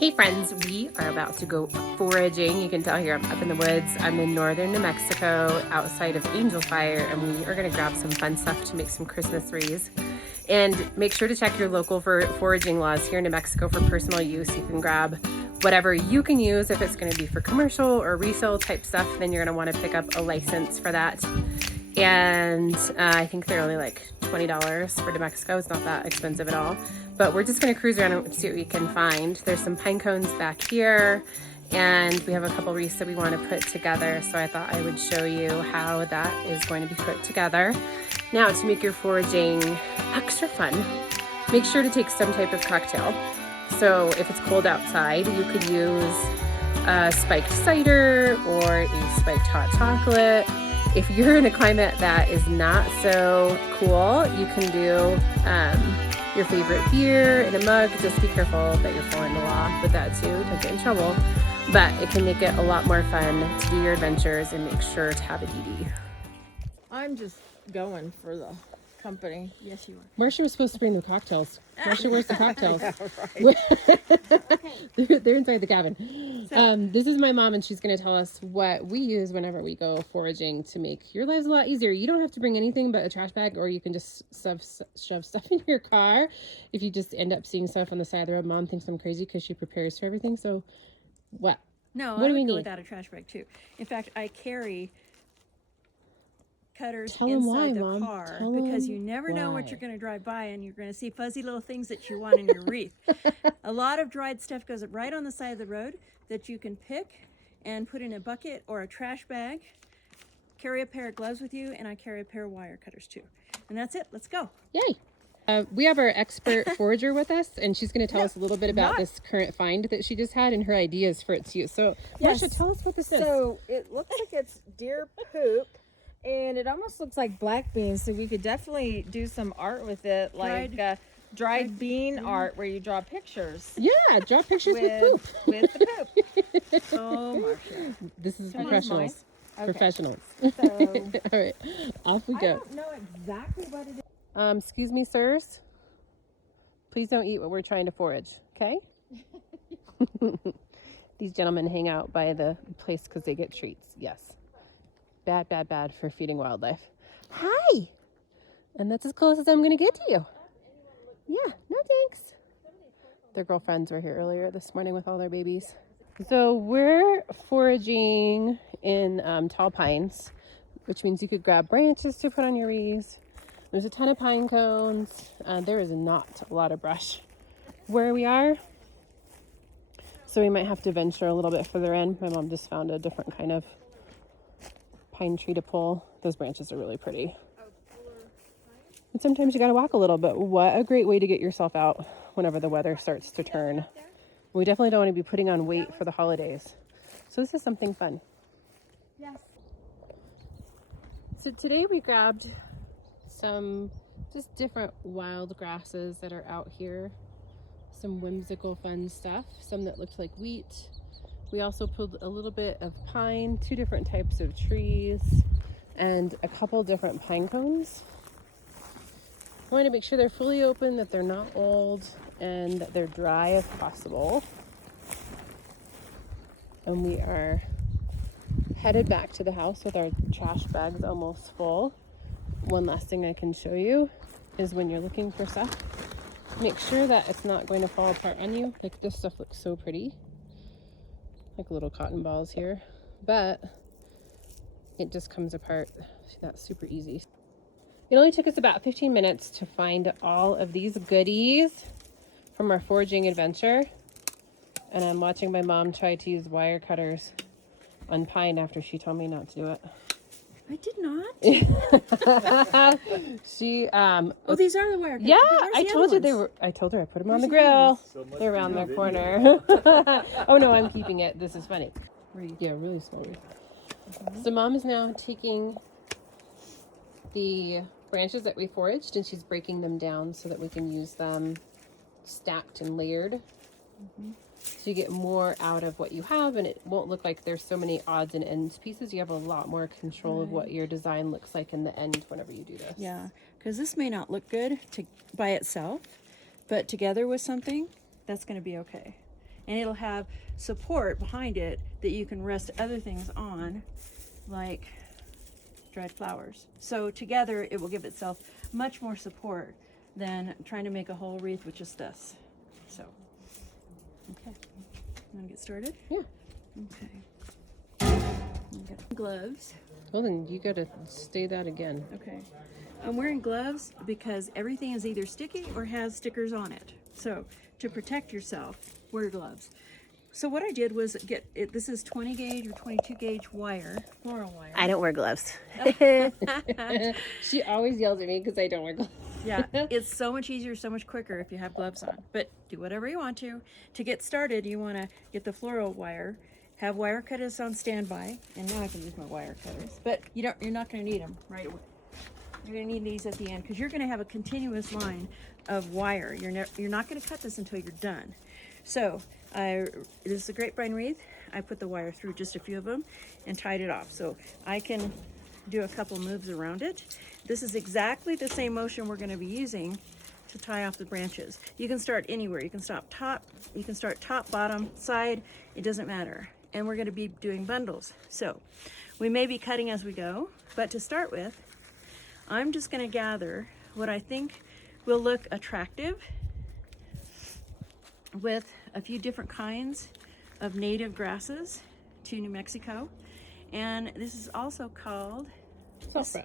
Hey friends, we are about to go foraging. You can tell here I'm up in the woods. I'm in northern New Mexico outside of Angel Fire, and we are going to grab some fun stuff to make some Christmas wreaths. And make sure to check your local foraging laws here in New Mexico for personal use. You can grab whatever you can use. If it's going to be for commercial or resale type stuff, then you're going to want to pick up a license for that. And I think they're only like $20 for New Mexico. It's not that expensive at all. But we're just going to cruise around and see what we can find. There's some pine cones back here, and we have a couple wreaths that we want to put together. So I thought I would show you how that is going to be put together. Now, to make your foraging extra fun, make sure to take some type of cocktail. So if it's cold outside, you could use a spiked cider or a spiked hot chocolate. If you're in a climate that is not so cool, you can do your favorite beer in a mug. Just be careful that you're following the law with that too. Don't get in trouble. But it can make it a lot more fun to do your adventures, and make sure to have it easy. I'm just going for the company. Yes, you are. Marcia was supposed to bring the cocktails. Marcia, where's the cocktails? Right. They're inside the cabin. This is my mom, and she's going to tell us what we use whenever we go foraging to make your lives a lot easier. You don't have to bring anything but a trash bag, or you can just shove stuff in your car. If you just end up seeing stuff on the side of the road, Mom thinks I'm crazy because she prepares for everything. So what? No, What do I we would go need? without a trash bag too. In fact, I carry cutters Tell 'em why, inside the Mom. car Tell because 'em you never know what why. you're going to drive by, and you're going to see fuzzy little things that you want in your wreath. A lot of dried stuff goes right on the side of the road that you can pick and put in a bucket or a trash bag. Carry a pair of gloves with you, and I carry a pair of wire cutters too. And that's it. Let's go. Yay! We have our expert forager with us, and she's going to tell us a little bit about Not- this current find that she just had and her ideas for its use. So, Yes. Marcia, tell us what this is. So it looks like it's deer poop, and it almost looks like black beans. So we could definitely do some art with it, like dried bean art, where you draw pictures Yeah, draw pictures with poop. with the poop. Oh, Marcia. This is Come on, professionals. Okay. Professionals. So All right, off we I go. don't know exactly what it is. Excuse me, sirs. Please don't eat what we're trying to forage, okay? These gentlemen hang out by the place because they get treats. Yes. Bad, bad, bad for feeding wildlife. Hi! And that's as close as I'm going to get to you. Yeah, no thanks. Their girlfriends were here earlier this morning with all their babies. So we're foraging in tall pines, which means you could grab branches to put on your wreaths. There's a ton of pine cones. There is not a lot of brush where we are, so we might have to venture a little bit further in. My mom just found a different kind of pine tree to pull. Those branches are really pretty. And sometimes you gotta walk a little bit. What a great way to get yourself out whenever the weather starts to turn. We definitely don't want to be putting on weight for the holidays. So this is something fun. Yes. So today we grabbed some just different wild grasses that are out here. Some whimsical fun stuff. Some that looked like wheat. We also pulled a little bit of pine, 2 different types of trees, and a couple different pine cones. I want to make sure they're fully open, that they're not old, and that they're dry as possible. And we are headed back to the house with our trash bags almost full. One last thing I can show you is when you're looking for stuff, make sure that it's not going to fall apart on you. Like, this stuff looks so pretty, like little cotton balls here, but it just comes apart. That's super easy. It only took us about 15 minutes to find all of these goodies from our foraging adventure, and I'm watching my mom try to use wire cutters on pine after she told me not to do it. I did not. She Oh, these are the wire cutters. yeah, Where's I the told other you they ones? were. I told her I put them on Where's the the other grill. They're around the corner. Oh no, I'm keeping it. This is funny. Yeah, really small. So Mom is now taking the branches that we foraged, and she's breaking them down so that we can use them stacked and layered. So you get more out of what you have, and it won't look like there's so many odds and ends pieces. You have a lot more control of what your design looks like in the end whenever you do this. Yeah, because this may not look good by itself, but together with something, that's going to be okay. and it'll have support behind it that you can rest other things on, like dried flowers. So together it will give itself much more support than trying to make a whole wreath with just us. So, okay. You want to get started? Yeah. Okay. You got gloves. Well, then you got to say that again. Okay. I'm wearing gloves because everything is either sticky or has stickers on it. So to protect yourself, wear gloves. So what I did was get it. This is 20 gauge or 22 gauge wire, floral wire. I don't wear gloves. She always yells at me because I don't wear gloves. Yeah, it's so much easier, so much quicker if you have gloves on. But do whatever you want to. To get started, you want to get the floral wire, have wire cutters on standby, and now I can use my wire cutters. But you're not going to need them right away. You're going to need these at the end because you're going to have a continuous line of wire. You're not going to cut this until you're done. So this is a grapevine wreath. I put the wire through just a few of them and tied it off. So I can do a couple moves around it. This is exactly the same motion we're going to be using to tie off the branches. You can start anywhere. You can start top, bottom, side. It doesn't matter. And we're going to be doing bundles. So we may be cutting as we go, but to start with, I'm just going to gather what I think will look attractive with a few different kinds of native grasses to New Mexico. And this is also called Saltbrush.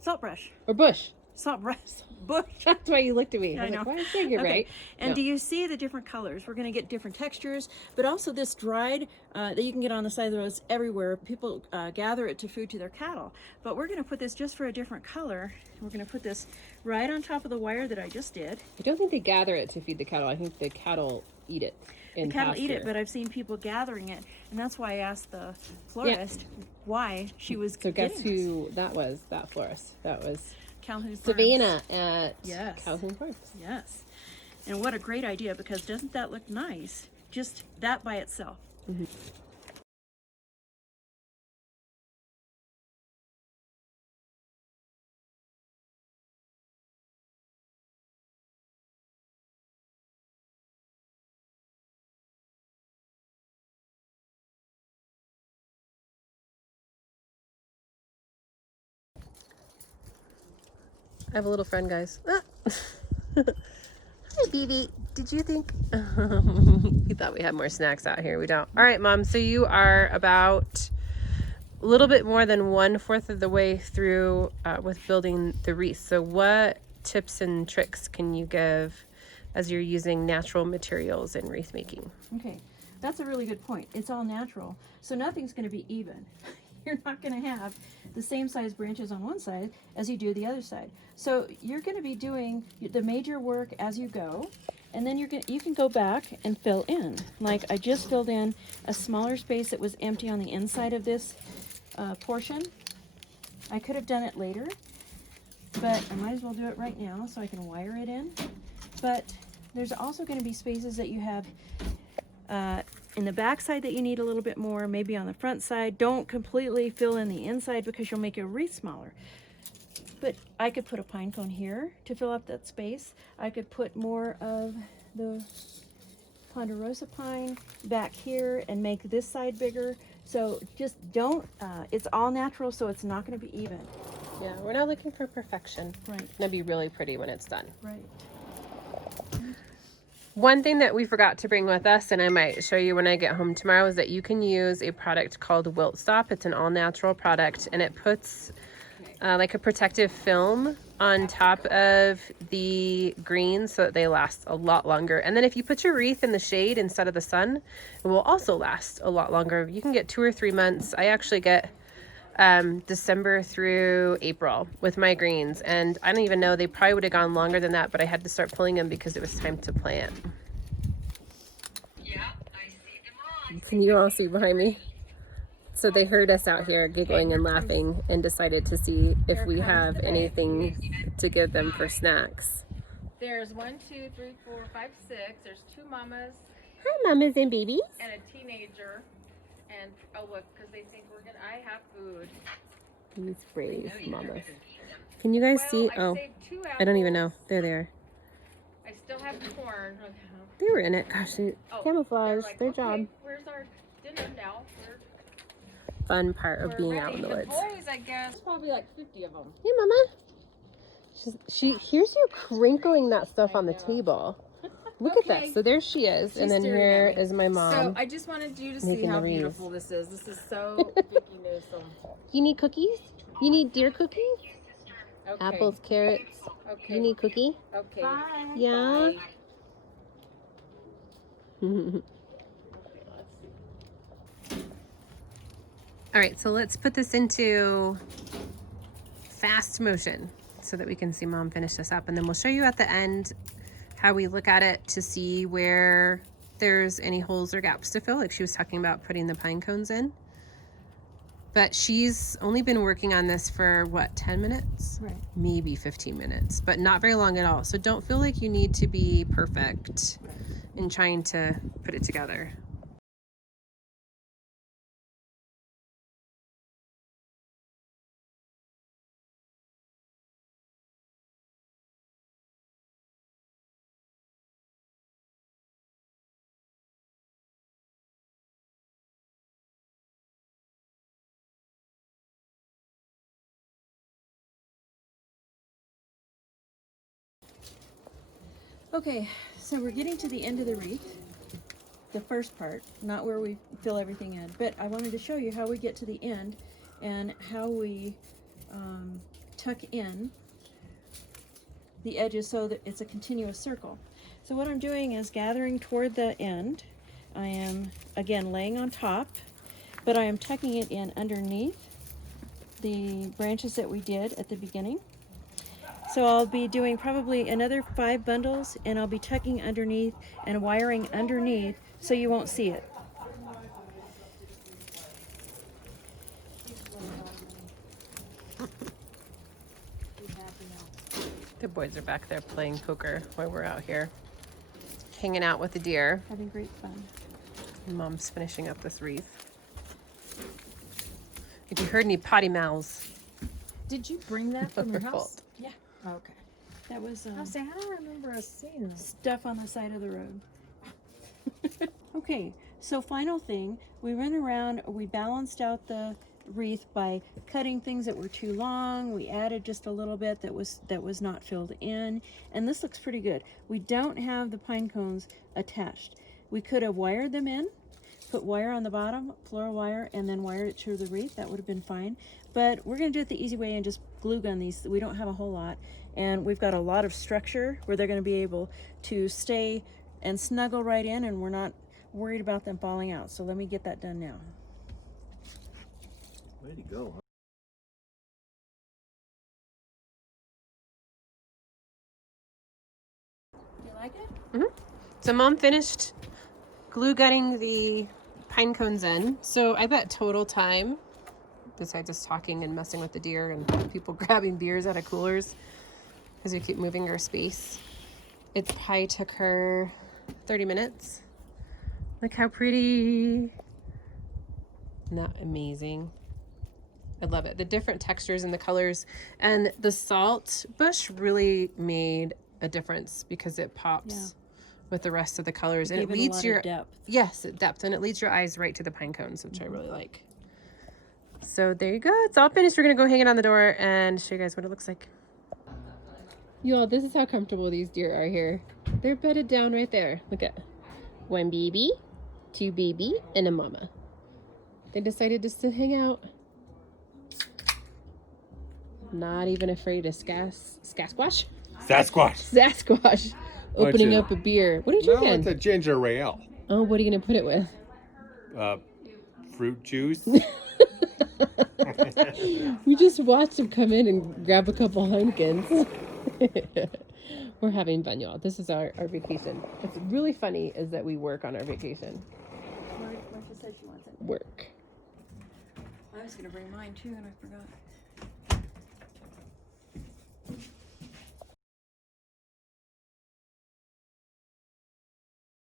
Saltbrush. Or bush. Saltbrush. Bush. That's why you looked at me. I I was know. like, why did I get Okay. right? And No. do you see the different colors? We're going to get different textures, but also this dried that you can get on the side of the roads everywhere. People gather it to food to their cattle. But we're going to put this just for a different color. We're going to put this right on top of the wire that I just did. I don't think they gather it to feed the cattle. I think the cattle eat it in The cattle pasture. eat it, but I've seen people gathering it, and that's why I asked the florist why she was So guess getting this. who that was, that florist? That was Calhoun Farms. Savannah at Yes. Calhoun Farms. Yes. And what a great idea, because doesn't that look nice? Just that by itself. Mm-hmm. I have a little friend, guys. Ah. Hi, BB. Did you think we thought we had more snacks out here? We don't. All right, Mom. So you are about a little bit more than 1/4 of the way through with building the wreath. So what tips and tricks can you give as you're using natural materials in wreath making? Okay, that's a really good point. It's all natural, so nothing's going to be even. You're not going to have the same size branches on one side as you do the other side. So you're going to be doing the major work as you go, and then you can go back and fill in. Like I just filled in a smaller space that was empty on the inside of this portion. I could have done it later, but I might as well do it right now so I can wire it in. But there's also going to be spaces that you have in the back side that you need a little bit more, maybe on the front side. Don't completely fill in the inside because you'll make your wreath smaller. But I could put a pine cone here to fill up that space. I could put more of the ponderosa pine back here and make this side bigger. So just don't, it's all natural, so it's not going to be even. Yeah, we're not looking for perfection. Right. It's gonna be really pretty when it's done. Right. One thing that we forgot to bring with us, and I might show you when I get home tomorrow, is that you can use a product called Wilt Stop. It's an all-natural product, and it puts like a protective film on top of the greens so that they last a lot longer. And then if you put your wreath in the shade instead of the sun, it will also last a lot longer. You can get 2 or 3 months. I actually get December through April with my greens, and I don't even know, they probably would have gone longer than that, but I had to start pulling them because it was time to plant. Yeah, I see them all. Can you all see behind me? So they heard us out here giggling and laughing and decided to see if we have anything to give them for snacks. There's 1, 2, 3, 4, 5, 6. There's 2 mamas Hi, mamas and babies. and a teenager. And oh look, because they think I have food. These brave mamas. Can you guys see? I Oh, saved 2 apples. I don't even know. There they are. I still have had corn. They were in it. Gosh, they camouflage. Like, Their okay, job. Where's our dinner now? Fun part of We're being ready. out in the woods. Boys, I guess. Probably like 50 of them. Hey, Mama. She hears you crinkling that stuff on the table. Look at that. So there she is. She's and then staring here at me. is my mom. So I just wanted you to see making how the wreaths. beautiful this is. This is so Vicky Newsom. You need cookies? You need deer cookies? Okay. Apples, carrots. Okay. You need cookie? Okay. Bye. Yeah. Bye. All right, so let's put this into fast motion so that we can see Mom finish this up. And then we'll show you at the end how we look at it to see where there's any holes or gaps to fill, like she was talking about putting the pine cones in. But she's only been working on this for what, 10 minutes? Right. Maybe 15 minutes, but not very long at all. So don't feel like you need to be perfect in trying to put it together. Okay, so we're getting to the end of the wreath, the first part, not where we fill everything in, but I wanted to show you how we get to the end and how we tuck in the edges so that it's a continuous circle. So what I'm doing is gathering toward the end. I am, again, laying on top, but I am tucking it in underneath the branches that we did at the beginning. So I'll be doing probably another 5 bundles, and I'll be tucking underneath and wiring underneath so you won't see it. The boys are back there playing poker while we're out here hanging out with the deer. Having great fun. Mom's finishing up this wreath. If you heard any potty mouths, Did you bring that from your her house? fault. Yeah, Okay. that was I was saying, I don't remember us seeing this. stuff on the side of the road. Okay, so final thing, we went around, we balanced out the wreath by cutting things that were too long. We added just a little bit that was not filled in, and this looks pretty good. We don't have the pine cones attached. We could have wired them in, put wire on the bottom, floral wire, and then wired it to the wreath. That would have been fine, but we're going to do it the easy way and just glue gun these. We don't have a whole lot, and we've got a lot of structure where they're going to be able to stay and snuggle right in, and we're not worried about them falling out. So let me get that done now. Way to go, huh? Do you like it? So Mom finished glue gunning the pine cones in. So I bet total time, besides us talking and messing with the deer and people grabbing beers out of coolers as we keep moving our space, it probably took her 30 minutes. Look how pretty. Not amazing. I love it. The different textures and the colors, and the salt bush really made a difference because it pops with the rest of the colors, and it Gave it a leads lot your of depth. yes, depth, and it leads your eyes right to the pine cones, which I really like. So there you go. It's all finished. We're gonna go hang it on the door and show you guys what it looks like. You all, this is how comfortable these deer are here. They're bedded down right there. Look at one baby, 2 baby, and a mama. They decided just to hang out. Not even afraid of Sasquatch? Sasquatch. Opening you- up a beer. What are you No, drinking? it's a ginger ale. Oh, what are you going to put it with? Fruit juice. We just watched him come in and grab a couple Heinekens. We're having fun, y'all. This is our vacation. What's really funny is that we work on our vacation. Marcia said she wants it. Work. I was going to bring mine too, and I forgot.